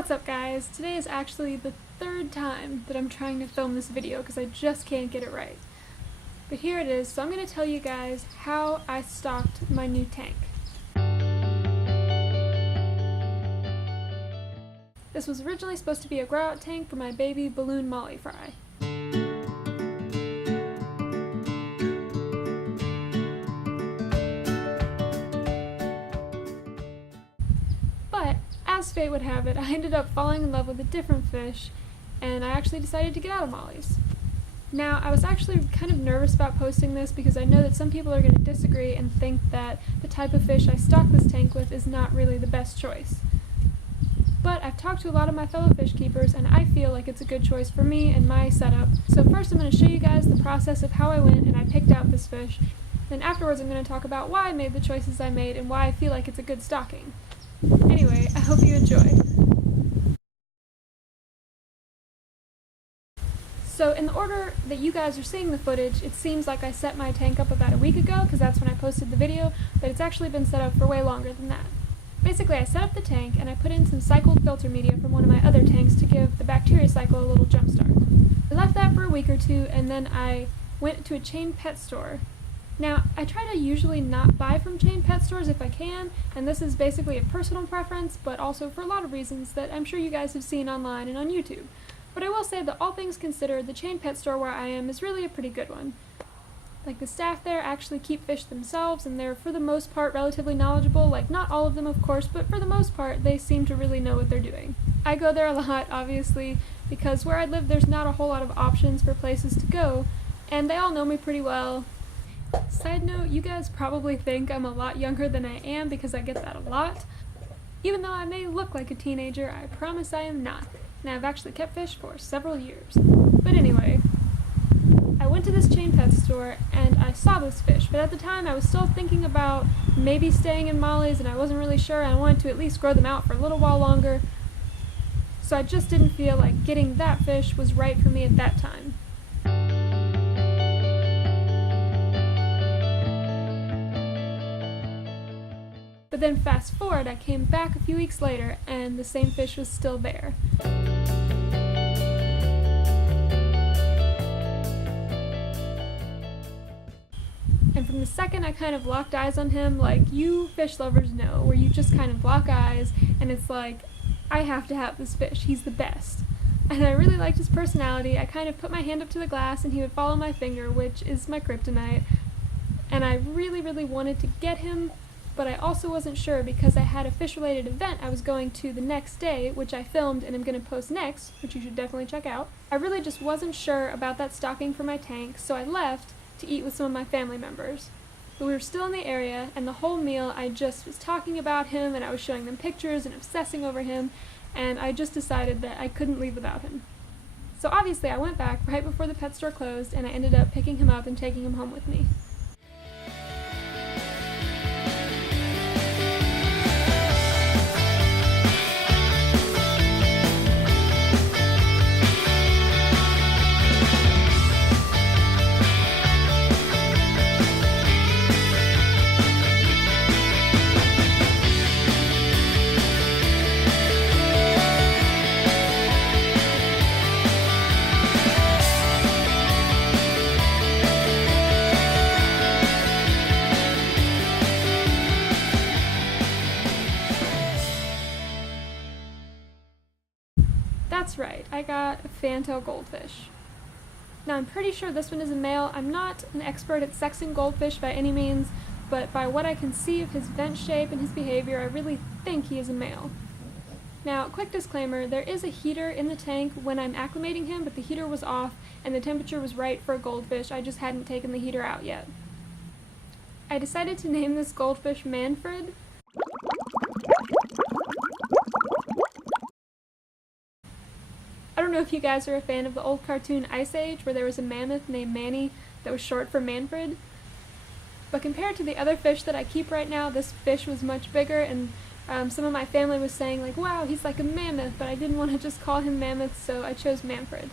What's up guys? Today is actually the third time that I'm trying to film this video because I just can't get it right. But here it is, so I'm going to tell you guys how I stocked my new tank. This was originally supposed to be a grow-out tank for my baby balloon molly fry. But, as fate would have it, I ended up falling in love with a different fish, and I actually decided to get out of mollies. Now, I was actually kind of nervous about posting this because I know that some people are going to disagree and think that the type of fish I stock this tank with is not really the best choice. But I've talked to a lot of my fellow fish keepers and I feel like it's a good choice for me and my setup. So first I'm going to show you guys the process of how I went and I picked out this fish. Then afterwards I'm going to talk about why I made the choices I made and why I feel like it's a good stocking. Anyway, I hope you enjoy. So in the order that you guys are seeing the footage, it seems like I set my tank up about a week ago because that's when I posted the video, but it's actually been set up for way longer than that. Basically, I set up the tank and I put in some cycled filter media from one of my other tanks to give the bacteria cycle a little jump start. I left that for a week or two and then I went to a chain pet store. Now, I try to usually not buy from chain pet stores if I can, and this is basically a personal preference, but also for a lot of reasons that I'm sure you guys have seen online and on YouTube. But I will say that all things considered, the chain pet store where I am is really a pretty good one. Like, the staff there actually keep fish themselves, and they're for the most part relatively knowledgeable. Like, not all of them of course, but for the most part they seem to really know what they're doing. I go there a lot, obviously, because where I live there's not a whole lot of options for places to go, and they all know me pretty well. Side note, you guys probably think I'm a lot younger than I am because I get that a lot. Even though I may look like a teenager, I promise I am not, and I've actually kept fish for several years. But anyway, I went to this chain pet store and I saw this fish, but at the time I was still thinking about maybe staying in mollies and I wasn't really sure and I wanted to at least grow them out for a little while longer. So I just didn't feel like getting that fish was right for me at that time. But then fast forward, I came back a few weeks later and the same fish was still there. And from the second I kind of locked eyes on him, like you fish lovers know, where you just kind of lock eyes and it's like, I have to have this fish, he's the best. And I really liked his personality. I kind of put my hand up to the glass and he would follow my finger, which is my kryptonite. And I really wanted to get him, but I also wasn't sure because I had a fish-related event I was going to the next day, which I filmed and I'm going to post next, which you should definitely check out. I really just wasn't sure about that stocking for my tank, so I left to eat with some of my family members. But we were still in the area, and the whole meal I just was talking about him and I was showing them pictures and obsessing over him, and I just decided that I couldn't leave without him. So obviously I went back right before the pet store closed and I ended up picking him up and taking him home with me. That's right, I got a fantail goldfish. Now I'm pretty sure this one is a male. I'm not an expert at sexing goldfish by any means, but by what I can see of his vent shape and his behavior, I really think he is a male. Now, quick disclaimer, there is a heater in the tank when I'm acclimating him, but the heater was off and the temperature was right for a goldfish. I just hadn't taken the heater out yet. I decided to name this goldfish Manfred. I don't know if you guys are a fan of the old cartoon Ice Age, where there was a mammoth named Manny that was short for Manfred. But compared to the other fish that I keep right now, this fish was much bigger, and some of my family was saying like, wow, he's like a mammoth, but I didn't want to just call him Mammoth, so I chose Manfred.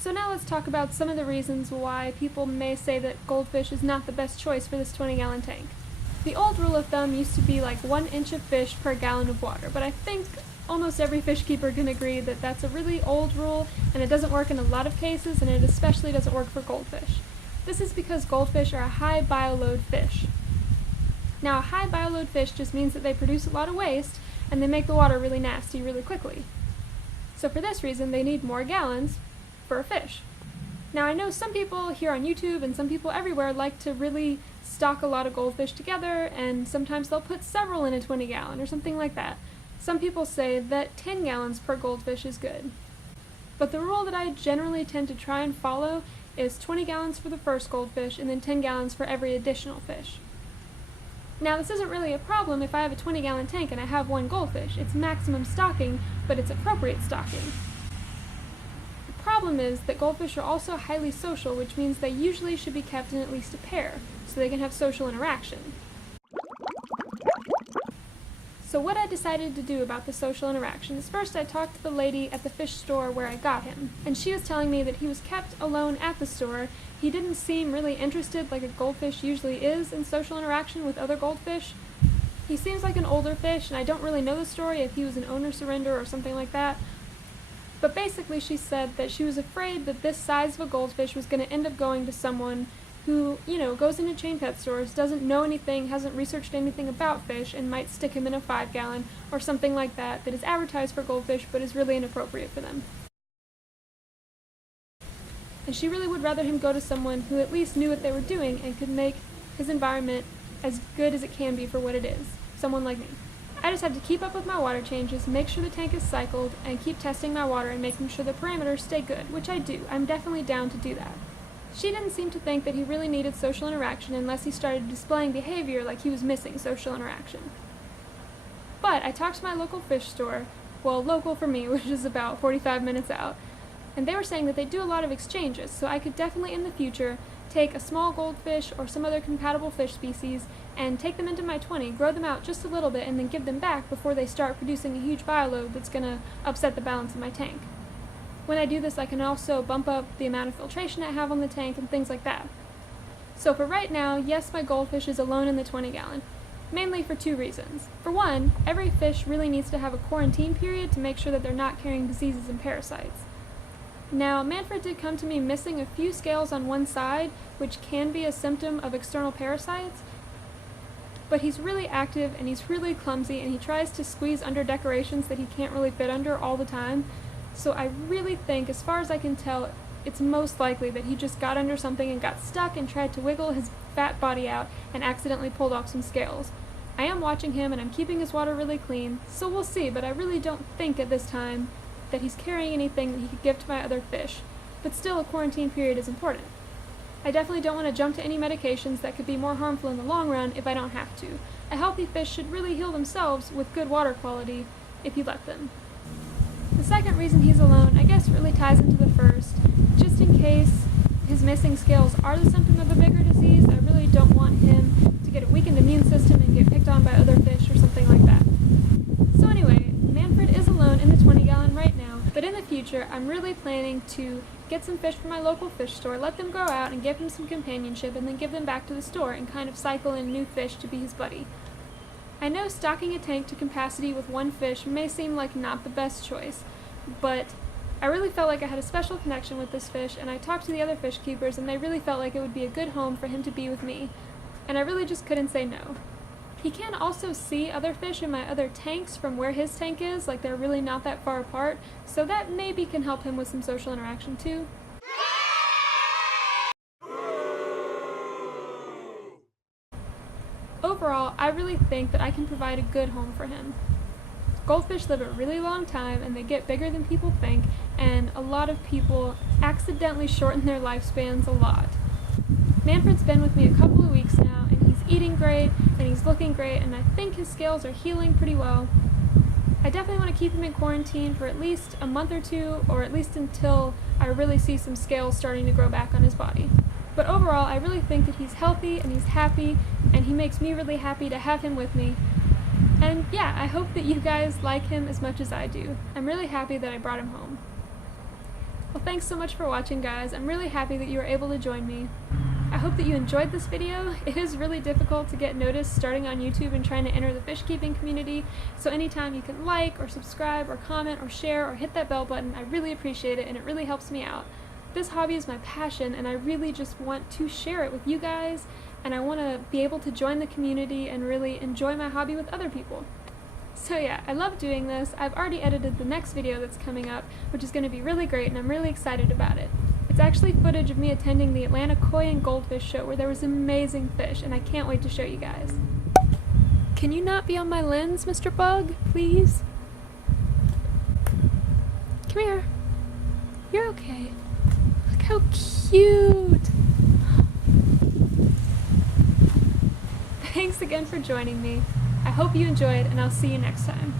So now let's talk about some of the reasons why people may say that goldfish is not the best choice for this 20-gallon tank. The old rule of thumb used to be like 1 inch of fish per gallon of water, but I think almost every fish keeper can agree that that's a really old rule and it doesn't work in a lot of cases, and it especially doesn't work for goldfish. This is because goldfish are a high bioload fish. Now, a high bioload fish just means that they produce a lot of waste and they make the water really nasty really quickly. So for this reason, they need more gallons for a fish. Now, I know some people here on YouTube and some people everywhere like to really stock a lot of goldfish together, and sometimes they'll put several in a 20-gallon or something like that. Some people say that 10 gallons per goldfish is good. But the rule that I generally tend to try and follow is 20 gallons for the first goldfish and then 10 gallons for every additional fish. Now, this isn't really a problem if I have a 20-gallon tank and I have 1 goldfish. It's maximum stocking, but it's appropriate stocking. The problem is that goldfish are also highly social, which means they usually should be kept in at least a pair, so they can have social interaction. So what I decided to do about the social interaction is first I talked to the lady at the fish store where I got him, and she was telling me that he was kept alone at the store. He didn't seem really interested like a goldfish usually is in social interaction with other goldfish. He seems like an older fish, and I don't really know the story if he was an owner surrender or something like that. But basically she said that she was afraid that this size of a goldfish was going to end up going to someone who, goes into chain pet stores, doesn't know anything, hasn't researched anything about fish, and might stick him in a 5-gallon or something like that that is advertised for goldfish but is really inappropriate for them. And she really would rather him go to someone who at least knew what they were doing and could make his environment as good as it can be for what it is. Someone like me. I just have to keep up with my water changes, make sure the tank is cycled, and keep testing my water and making sure the parameters stay good, which I do. I'm definitely down to do that. She didn't seem to think that he really needed social interaction unless he started displaying behavior like he was missing social interaction. But I talked to my local fish store, well, local for me, which is about 45 minutes out, and they were saying that they do a lot of exchanges, so I could definitely in the future take a small goldfish or some other compatible fish species and take them into my 20, grow them out just a little bit, and then give them back before they start producing a huge bioload that's going to upset the balance of my tank. When I do this, I can also bump up the amount of filtration I have on the tank and things like that. So for right now, yes, my goldfish is alone in the 20-gallon, mainly for 2 reasons. For one, every fish really needs to have a quarantine period to make sure that they're not carrying diseases and parasites. Now, Manfred did come to me missing a few scales on one side, which can be a symptom of external parasites, but he's really active and he's really clumsy, and he tries to squeeze under decorations that he can't really fit under all the time. So I really think, as far as I can tell, it's most likely that he just got under something and got stuck and tried to wiggle his fat body out and accidentally pulled off some scales. I am watching him and I'm keeping his water really clean, so we'll see, but I really don't think at this time that he's carrying anything that he could give to my other fish. But still, a quarantine period is important. I definitely don't want to jump to any medications that could be more harmful in the long run if I don't have to. A healthy fish should really heal themselves with good water quality if you let them. The second reason he's alone, I guess, really ties into the first. Just in case his missing scales are the symptom of a bigger disease, I really don't want him to get a weakened immune system and get picked on by other fish or something like that. So anyway, Manfred is alone in the 20-gallon right now, but in the future, I'm really planning to get some fish from my local fish store, let them grow out and give him some companionship, and then give them back to the store and kind of cycle in new fish to be his buddy. I know stocking a tank to capacity with 1 fish may seem like not the best choice, but I really felt like I had a special connection with this fish, and I talked to the other fish keepers and they really felt like it would be a good home for him to be with me, and I really just couldn't say no. He can also see other fish in my other tanks from where his tank is, like they're really not that far apart, so that maybe can help him with some social interaction too. Overall, I really think that I can provide a good home for him. Goldfish live a really long time and they get bigger than people think, and a lot of people accidentally shorten their lifespans a lot. Manfred's been with me a couple of weeks now, and he's eating great and he's looking great, and I think his scales are healing pretty well. I definitely want to keep him in quarantine for at least a month or 2, or at least until I really see some scales starting to grow back on his body. But overall, I really think that he's healthy and he's happy, and he makes me really happy to have him with me. And yeah, I hope that you guys like him as much as I do. I'm really happy that I brought him home. Well, thanks so much for watching, guys. I'm really happy that you were able to join me. I hope that you enjoyed this video. It is really difficult to get noticed starting on YouTube and trying to enter the fish keeping community, so anytime you can like or subscribe or comment or share or hit that bell button, I really appreciate it and it really helps me out. This hobby is my passion and I really just want to share it with you guys, and I want to be able to join the community and really enjoy my hobby with other people. So yeah, I love doing this. I've already edited the next video that's coming up, which is going to be really great, and I'm really excited about it. It's actually footage of me attending the Atlanta Koi and Goldfish show where there was amazing fish, and I can't wait to show you guys. Can you not be on my lens, Mr. Bug, please? Come here. You're okay. Look how cute! Thanks again for joining me. I hope you enjoyed, and I'll see you next time.